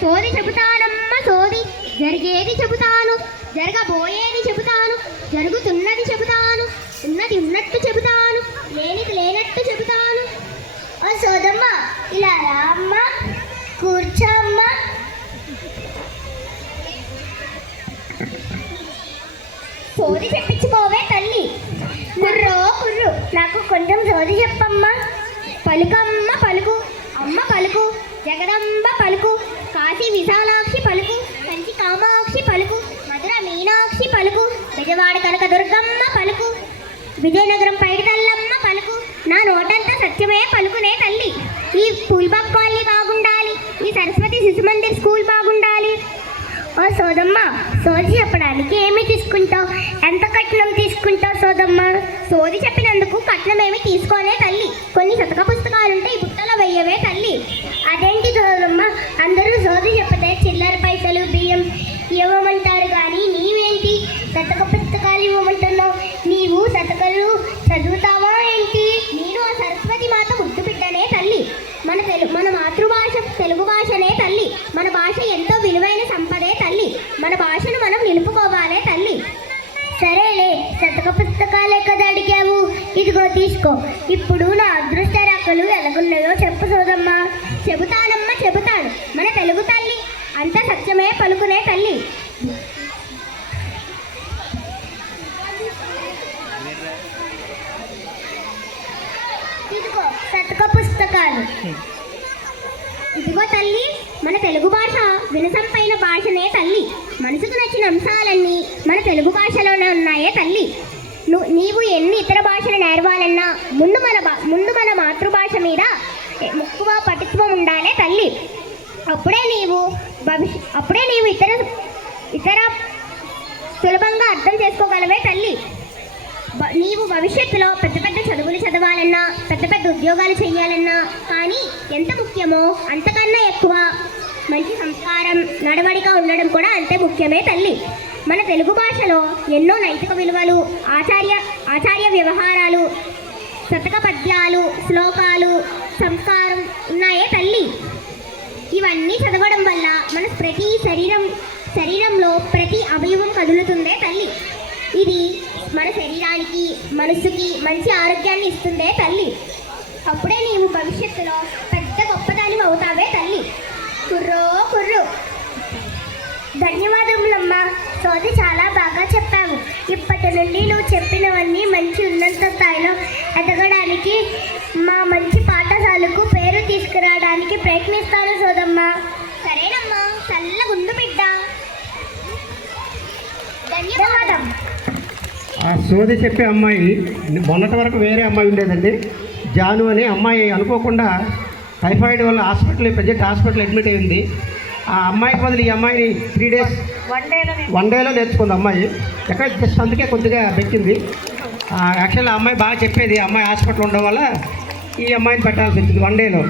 సోది చెబుతానమ్మ సోది, జరిగేది చెబుతాను, జరగబోయేది చెబుతాను, జరుగుతున్నది చెబుతాను, ఉన్నది ఉన్నట్టు చెబుతాను, లేనిది లేనట్టు చెబుతాను. ఓ సోదమ్మ, ఇలా రా అమ్మ, కూర్చో అమ్మ. సోది చెప్పించుకోవే తల్లి. కుర్రో కుర్రు, నాకు కొంచెం సోది చెప్పమ్మా. పలుకమ్మ పలుకు, అమ్మ పలుకు, జగదంబ పలుకు, కాశీ విశాలాక్షి పలుకు, కంచి కామాక్షి పలుకు, మధుర మీనాక్షి పలుకు, బెజవాడ కనక దుర్గమ్మ పలుకు, విజయనగరం పైడితల్లమ్మ పలుకు. నా నోటంతా సత్యమే పలుకునే తల్లి. ఈ పూల్బాగ్ కాలనీ బాగుండాలి, ఈ సరస్వతి శిశు మందిర్ స్కూల్ బాగుండాలి. ఓ సోదమ్మ, సోది చెప్పడానికి ఏమి తీసుకుంటావు? ఎంత కట్నం తీసుకుంటావు సోదమ్మ? సోది చెప్పినందుకు కట్నం ఏమి తీసుకోలే తల్లి. కొన్ని శతక పుస్తకాలుంటే ఈ బుట్టలో వెయ్యవే తల్లి. అదేంటి సోదమ్మ, అందరూ సోది చెప్పితే చిల్లర పైసలు బియ్యం ఇవ్వమంటారు, కానీ నీవేంటి శతక పుస్తకాలు ఇవ్వమంటున్నావు? నీవు శతకలు చదువుతావా ఏంటి? నేను ఆ సరస్వతి మాత ముద్దు బిడ్డనే తల్లి. మన మాతృభాష తెలుగు భాషనే తల్లి. మన భాష ఎంతో విలువైన సంపదే తల్లి. మన భాషను మనం నిలుపుకోవాలే తల్లి. సరేలే, శతక పుస్తకాలే కదా అడిగావు, ఇదిగో తీసుకో. ఇప్పుడు నా అదృష్ట రేఖలు ఎలాగున్నాయో చెప్పు సోదమ్మ. చెబుతానమ్మ చెబుతాను, మన తెలుగు తల్లి అంత సత్యమే పలుకునే తల్లి. ఇదిగో శతక పుస్తకాలు. ఇదిగో తల్లి, మన తెలుగు భాష వినసంపైన భాషనే తల్లి. మనసుకు నచ్చిన అంశాలన్నీ మన తెలుగు భాషలోనే ఉన్నాయే తల్లి. నీవు ఎన్ని ఇతర భాషలు నేర్వాలన్నా ముందు మన మాతృభాష మీద మక్కువ పటుత్వం ఉండాలే తల్లి. అప్పుడే నీవు ఇతర సులభంగా అర్థం చేసుకోగలవే తల్లి. నీవు భవిష్యత్తులో పెద్ద పెద్ద చదువులు చదవాలన్నా, పెద్ద పెద్ద ఉద్యోగాలు చేయాలన్నా, కానీ ఎంత ముఖ్యమో అంతకన్నా ఎక్కువ మంచి సంస్కారం నడవడిక ఉండడం కూడా అంతే ముఖ్యమే తల్లి. మన తెలుగు భాషలో ఎన్నో నైతిక విలువలు, ఆచార్య వ్యవహారాలు, శతక పద్యాలు, శ్లోకాలు, సంస్కారం ఉన్నాయే తల్లి. ఇవన్నీ చదవడం వల్ల మన ప్రతి శరీరంలో ప్రతి అవయవం కదులుతుందే తల్లి. ఇది మన శరీరానికి మనసుకి మంచి ఆరోగ్యాన్ని ఇస్తుందే తల్లి. అప్పుడే నీవు భవిష్యత్తులో పెద్ద గొప్పదాని అవుతావే తల్లి. కుర్రో కుర్రు. ధన్యవాదములమ్మా, సోది చాలా బాగా చెప్పావు. ఇప్పటి నుండి నువ్వు చెప్పినవన్నీ మంచి ఉన్నత స్థాయిలో ఎదగడానికి, మా మంచి పాఠశాలకు పేరు తీసుకురావడానికి ప్రయత్నిస్తాను సోదమ్మా. సరేనమ్మా, చల్లగుండు బిడ్డ. ధన్యవాదం. ఆ సోది చెప్పే అమ్మాయి మొన్నటి వరకు వేరే అమ్మాయి ఉండేదండి, జాను అనే అమ్మాయి. అనుకోకుండా టైఫాయిడ్ వల్ల ప్రజెంట్ హాస్పిటల్ అడ్మిట్ అయింది. ఆ అమ్మాయికి బదులు ఈ అమ్మాయిని 3 days 1 dayలో నేర్చుకుంది అమ్మాయి. ఎక్కడ జస్ట్ అందుకే కొద్దిగా పెట్టింది. యాక్చువల్లీ ఆ అమ్మాయి బాగా చెప్పేది. అమ్మాయి హాస్పిటల్ ఉండడం వల్ల ఈ అమ్మాయిని పెట్టాల్సి వచ్చింది 1 dayలో.